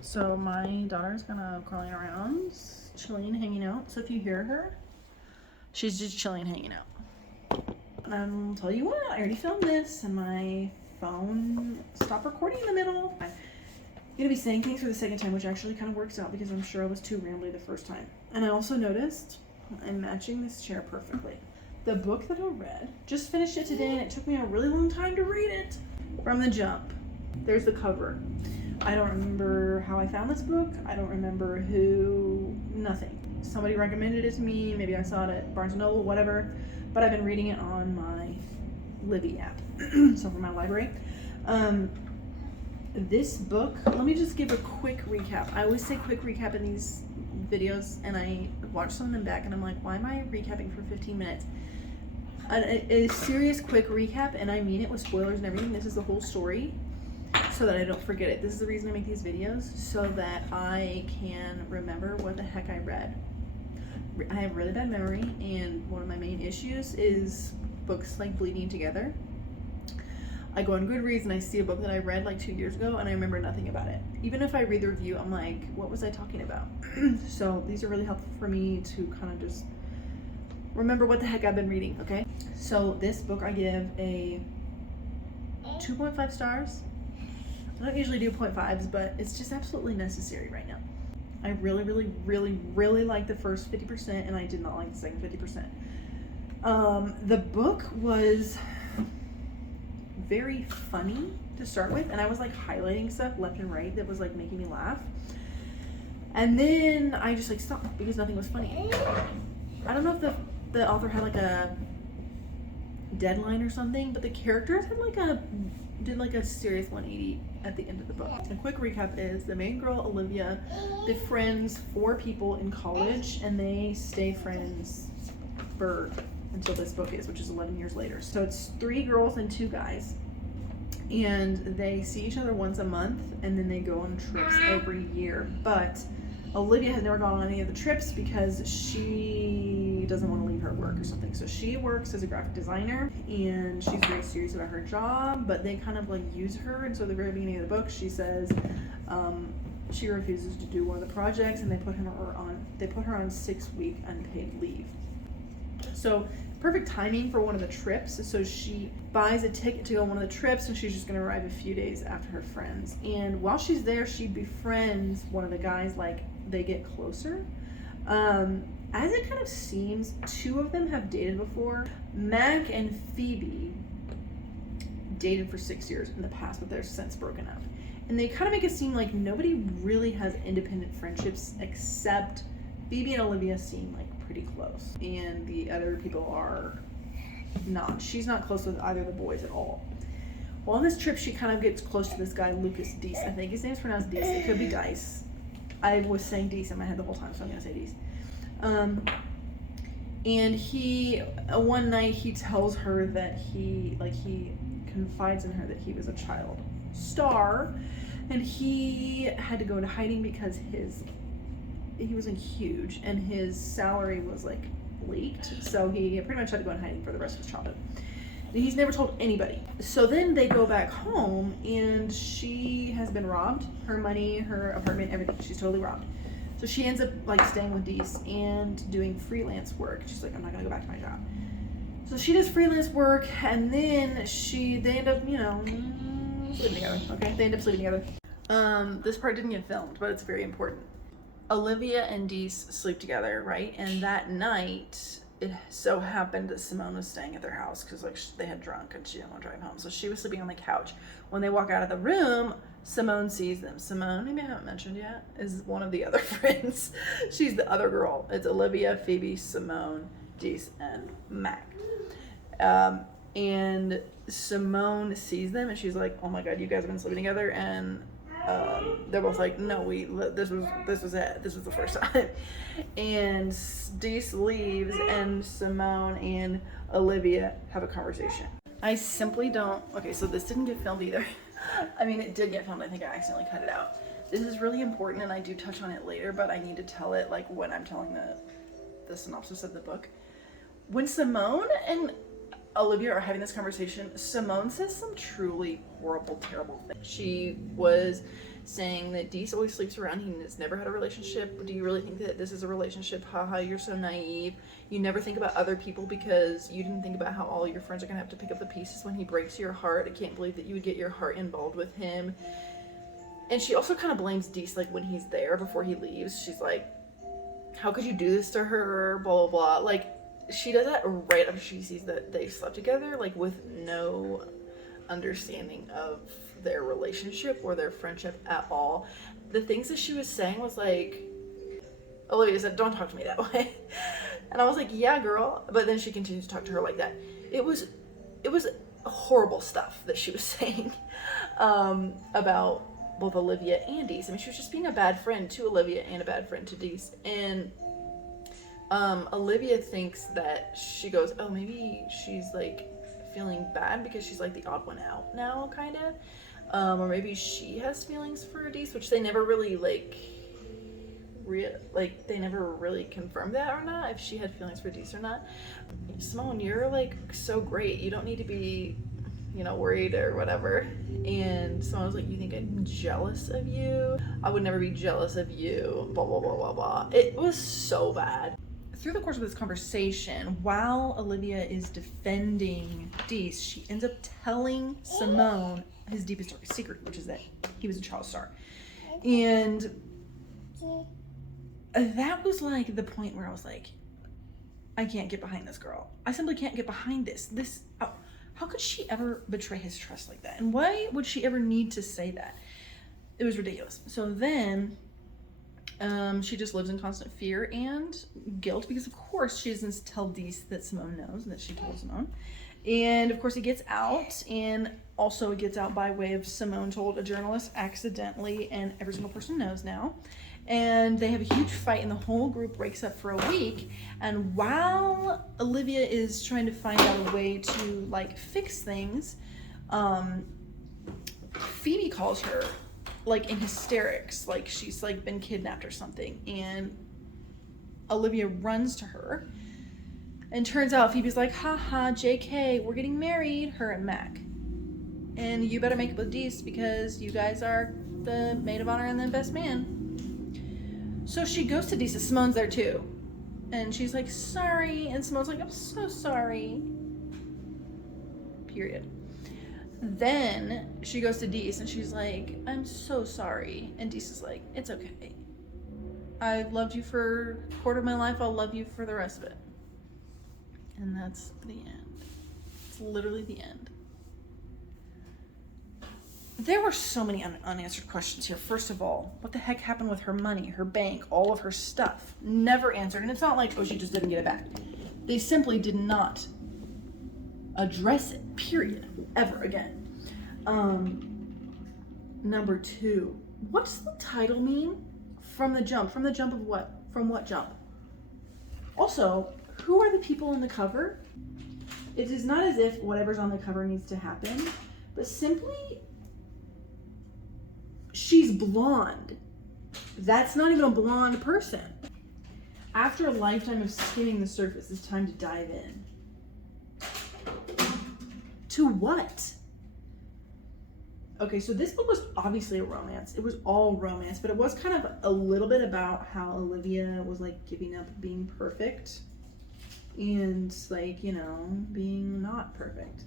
So my daughter's kind of crawling around, chilling, hanging out. So if you hear her, she's just chilling, hanging out. I'll tell you what, I already filmed this and my phone stopped recording in the middle. I'm gonna be saying things for the second time, which actually kind of works out because I'm sure I was too rambly the first time. And I also noticed I'm matching this chair perfectly. The book that I read, just finished it today and it took me a really long time to read it. From the jump. There's the cover. I don't remember how I found this book. I don't remember who, nothing. Somebody recommended it to me. Maybe I saw it at Barnes & Noble, whatever. But I've been reading it on my Libby app. So from my library. This book, let me just give a quick recap. I always say quick recap in these videos and I watch some of them back and I'm like, why am I recapping for 15 minutes? A serious quick recap, and I mean it with spoilers and everything. This is the whole story so that I don't forget it. This is the reason I make these videos, so that I can remember what the heck I read. I have really bad memory, and one of my main issues is books like bleeding together. I go on Goodreads and I see a book that I read like 2 years ago and I remember nothing about it. Even if I read the review, I'm like, what was I talking about? So these are really helpful for me to kind of just remember what the heck I've been reading, okay? So this book I give a 2.5 stars. I don't usually do 0.5s, but it's just absolutely necessary right now. I really, really, really, really like the first 50% and I did not like the second 50%. The book was very funny to start with, and I was like highlighting stuff left and right that was like making me laugh. And then I just like stopped because nothing was funny. I don't know if the author had like a deadline or something, but the characters had did a serious 180 at the end of the book. A quick recap is the main girl, Olivia, befriends 4 people in college and they stay friends for until this book is, which is 11 years later. So it's 3 girls and 2 guys, and they see each other once a month and then they go on trips every year. But Olivia has never gone on any of the trips because she doesn't want to leave her work or something. So she works as a graphic designer and she's very serious about her job, but they kind of like use her. And so at the very beginning of the book, she says she refuses to do one of the projects and they put her on 6-week unpaid leave. So perfect timing for one of the trips. So she buys a ticket to go on one of the trips and she's just going to arrive a few days after her friends. And while she's there, she befriends one of the guys, like they get closer. As it kind of seems, 2 of them have dated before. Mac and Phoebe dated for 6 years in the past, but they're since broken up. And they kind of make it seem like nobody really has independent friendships except Phoebe and Olivia seem like pretty close. And the other people are not. She's not close with either of the boys at all. Well, on this trip, she kind of gets close to this guy, Lucas Deese. I think his name's pronounced Deese. It could be Dice. I was saying Deese in my head the whole time, so I'm going to say Deese. And one night he tells her that he confides in her that he was a child star and he had to go into hiding because he wasn't huge and his salary was like leaked. So he pretty much had to go in hiding for the rest of his childhood. And he's never told anybody. So then they go back home and she has been robbed. Her money, her apartment, everything. She's totally robbed. So she ends up like staying with Deese and doing freelance work. She's like, I'm not gonna go back to my job. So she does freelance work and then they end up, sleeping together. Okay, they end up sleeping together. This part didn't get filmed, but it's very important. Olivia and Deese sleep together, right? And that night, it so happened that Simone was staying at their house because they had drunk and she didn't want to drive home. So she was sleeping on the couch. When they walk out of the room, Simone sees them. Simone, maybe I haven't mentioned yet, is one of the other friends. She's the other girl. It's Olivia, Phoebe, Simone, Deese, and Mac. And Simone sees them and she's like, oh my God, you guys have been sleeping together. And they're both like, no, this was it. This was the first time. And Deese leaves and Simone and Olivia have a conversation. I simply don't, okay, so this didn't get filmed either. I mean, it did get filmed. I think I accidentally cut it out. This is really important and I do touch on it later, but I need to tell it when I'm telling the synopsis of the book. When Simone and Olivia are having this conversation, Simone says some truly horrible, terrible things. She was saying that Deese always sleeps around. He has never had a relationship. Do you really think that this is a relationship? Haha, you're so naive. You never think about other people because you didn't think about how all your friends are gonna have to pick up the pieces when he breaks your heart. I can't believe that you would get your heart involved with him. And she also kind of blames Deese, like, when he's there before he leaves. She's like, how could you do this to her? Blah, blah, blah. Like, she does that right after she sees that they slept together, like, with no understanding of their relationship or their friendship at all. The things that she was saying was like, Olivia said, don't talk to me that way. And I was like, yeah, girl. But then she continued to talk to her like that. It was horrible stuff that she was saying about both Olivia and Deese. I mean, she was just being a bad friend to Olivia and a bad friend to Deese. And Olivia thinks that, she goes, oh, maybe she's like feeling bad because she's like the odd one out now, kind of. Or maybe she has feelings for Deese, which they never really they never really confirmed that or not, if she had feelings for Deese or not. Simone, you're like so great. You don't need to be, you know, worried or whatever. And Simone was like, you think I'm jealous of you? I would never be jealous of you. Blah, blah, blah, blah, blah. It was so bad. Through the course of this conversation, while Olivia is defending Deese, she ends up telling Simone his deepest, darkest secret, which is that he was a child star. And that was like the point where I was like, I can't get behind this girl. I simply can't get behind this. How could she ever betray his trust like that? And why would she ever need to say that? It was ridiculous. So then she just lives in constant fear and guilt because, of course, she doesn't tell Deese that Simone knows and that she told Simone. And, of course, it gets out, and also it gets out by way of Simone told a journalist accidentally, and every single person knows now. And they have a huge fight, and the whole group breaks up for a week. And while Olivia is trying to find out a way to, like, fix things, Phoebe calls her, like, in hysterics, like she's, like, been kidnapped or something. And Olivia runs to her. And turns out Phoebe's like, haha, JK, we're getting married, her and Mac. And you better make it with Deese because you guys are the maid of honor and the best man. So she goes to Deese. Simone's there too. And she's like, sorry. And Simone's like, I'm so sorry. Period. Then she goes to Deese and she's like, I'm so sorry. And Deese is like, it's okay. I've loved you for a quarter of my life. I'll love you for the rest of it. And that's the end. It's literally the end. There were so many unanswered questions here. First of all, what the heck happened with her money, her bank, all of her stuff? Never answered. And it's not like, oh, she just didn't get it back. They simply did not address it, period, ever again. Number 2, what's the title mean? From the jump. From the jump of what? From what jump? Also, who are the people in the cover? It is not as if whatever's on the cover needs to happen, but simply, she's blonde. That's not even a blonde person. After a lifetime of skimming the surface, it's time to dive in. To what? Okay, so this book was obviously a romance. It was all romance, but it was kind of a little bit about how Olivia was like giving up being perfect and like, you know, being not perfect.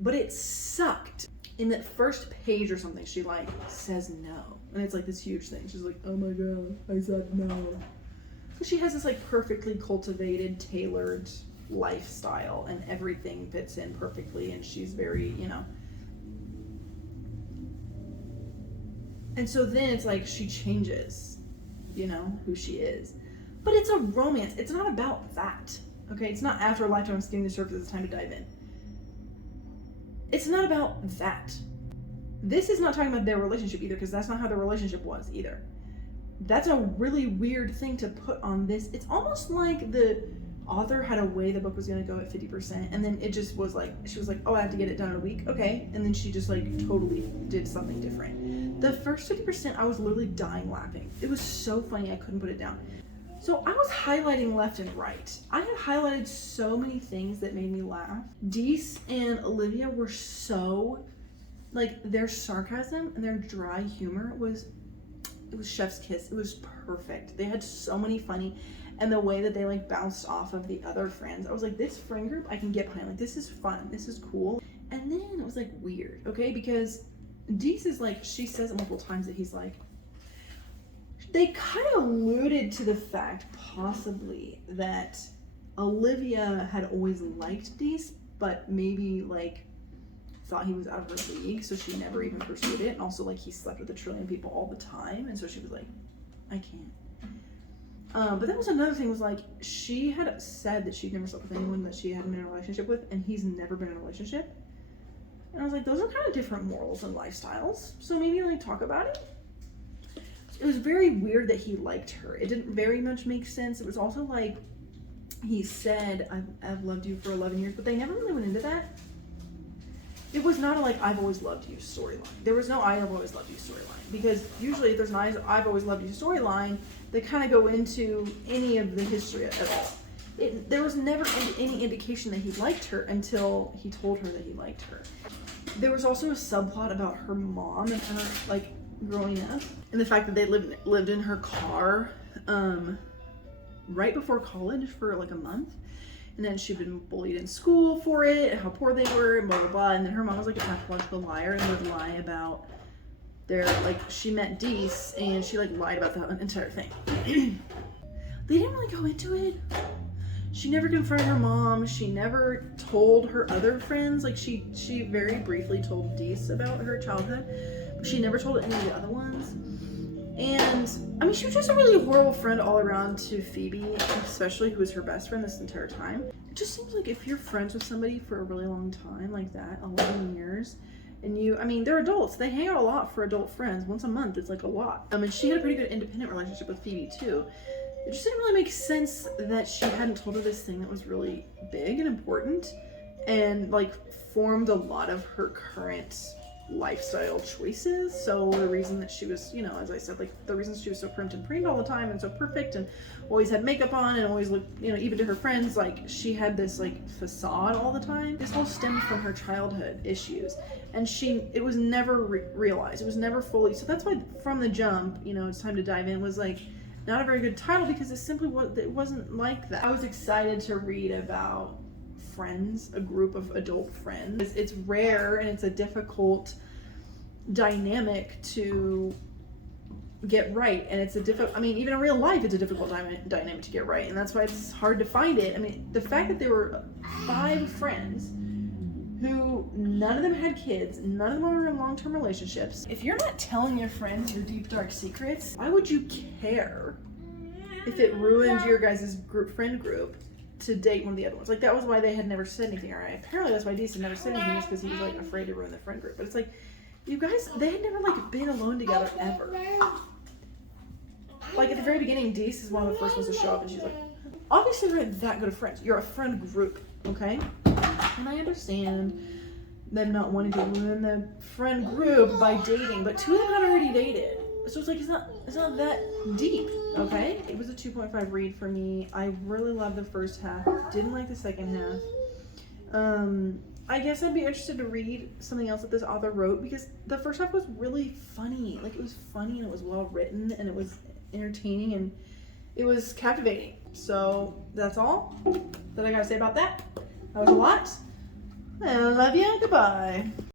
But it sucked. In that first page or something, she like says no. And it's like this huge thing. She's like, oh my God, I said no. So she has this like perfectly cultivated, tailored lifestyle and everything fits in perfectly. And she's very, you know. And so then it's like she changes, you know, who she is. But it's a romance. It's not about that. Okay, it's not after a lifetime of skimming the surface, it's time to dive in. It's not about that. This is not talking about their relationship either, because that's not how their relationship was either. That's a really weird thing to put on this. It's almost like the author had a way the book was going to go at 50%, and then it just was like, she was like, oh, I have to get it done in a week. Okay. And then she just like totally did something different. The first 50%, I was literally dying laughing. It was so funny, I couldn't put it down. So I was highlighting left and right. I had highlighted so many things that made me laugh. Deese and Olivia were so, like, their sarcasm and their dry humor was chef's kiss. It was perfect. They had so many funny, and the way that they like bounced off of the other friends, I was like, this friend group I can get behind. Like, this is fun. This is cool. And then it was like weird, okay? Because Deese is like, she says it multiple times that he's like, they kind of alluded to the fact possibly that Olivia had always liked Deese, but maybe like thought he was out of her league, so she never even pursued it. And also, like, he slept with 1 trillion people all the time, and so she was like, I can't. But that was another thing, was like, she had said that she'd never slept with anyone that she hadn't been in a relationship with, and he's never been in a relationship. And I was like, those are kind of different morals and lifestyles, so maybe like talk about it. It was very weird that he liked her. It didn't very much make sense. It was also like, he said, I've loved you for 11 years, but they never really went into that. It was not a like, I've always loved you storyline. There was no I've always loved you storyline, because usually if there's an I've always loved you storyline, they kind of go into any of the history at all. There was never any indication that he liked her until he told her that he liked her. There was also a subplot about her mom and her like growing up, and the fact that they lived in her car right before college for like a month. And then she'd been bullied in school for it, and how poor they were, and blah, blah, blah. And then her mom was like a pathological liar and would lie about their, like, she met Deese, and she, like, lied about the entire thing. They didn't really go into it. She never confronted her mom. She never told her other friends. Like, she very briefly told Deese about her childhood, but she never told any of the other ones. And, I mean, she was just a really horrible friend all around to Phoebe, especially, who was her best friend this entire time. It just seems like if you're friends with somebody for a really long time, like that, 11 years, and I mean, they're adults. They hang out a lot for adult friends. Once a month, it's like a lot. And she had a pretty good independent relationship with Phoebe, too. It just didn't really make sense that she hadn't told her this thing that was really big and important, and, like, formed a lot of her current lifestyle choices. So the reason that she was, you know, as I said, like, the reason she was so primed and preened all the time and so perfect and always had makeup on and always looked, you know, even to her friends, like, she had this like facade all the time. This all stemmed from her childhood issues, and it was never realized. It was never fully. So that's why from the jump, you know, It's Time to Dive In was like not a very good title, because it wasn't like that. I was excited to read about friends, a group of adult friends. It's rare, and it's a difficult dynamic to get right, and it's I mean, even in real life, it's a difficult dynamic to get right, and that's why it's hard to find it. I mean, the fact that there were 5 friends who none of them had kids, none of them were in long-term relationships. If you're not telling your friends your deep, dark secrets, why would you care if it ruined your guys' friend group to date one of the other ones? Like, that was why they had never said anything, right? Apparently that's why Deese had never said anything, is because he was like afraid to ruin the friend group. But it's like, you guys, they had never like been alone together ever. Like, at the very beginning, Deese is one of the first ones to show up, and she's like, obviously we're not that good of friends. You're a friend group, okay? And I understand them not wanting to ruin the friend group by dating, but 2 of them had already dated. So it's like, it's not that deep, okay? It was a 2.5 read for me. I really loved the first half, didn't like the second half. I guess I'd be interested to read something else that this author wrote, because the first half was really funny. Like, it was funny, and it was well written, and it was entertaining, and it was captivating. So that's all that I gotta say about that. That was a lot. I love you. Goodbye.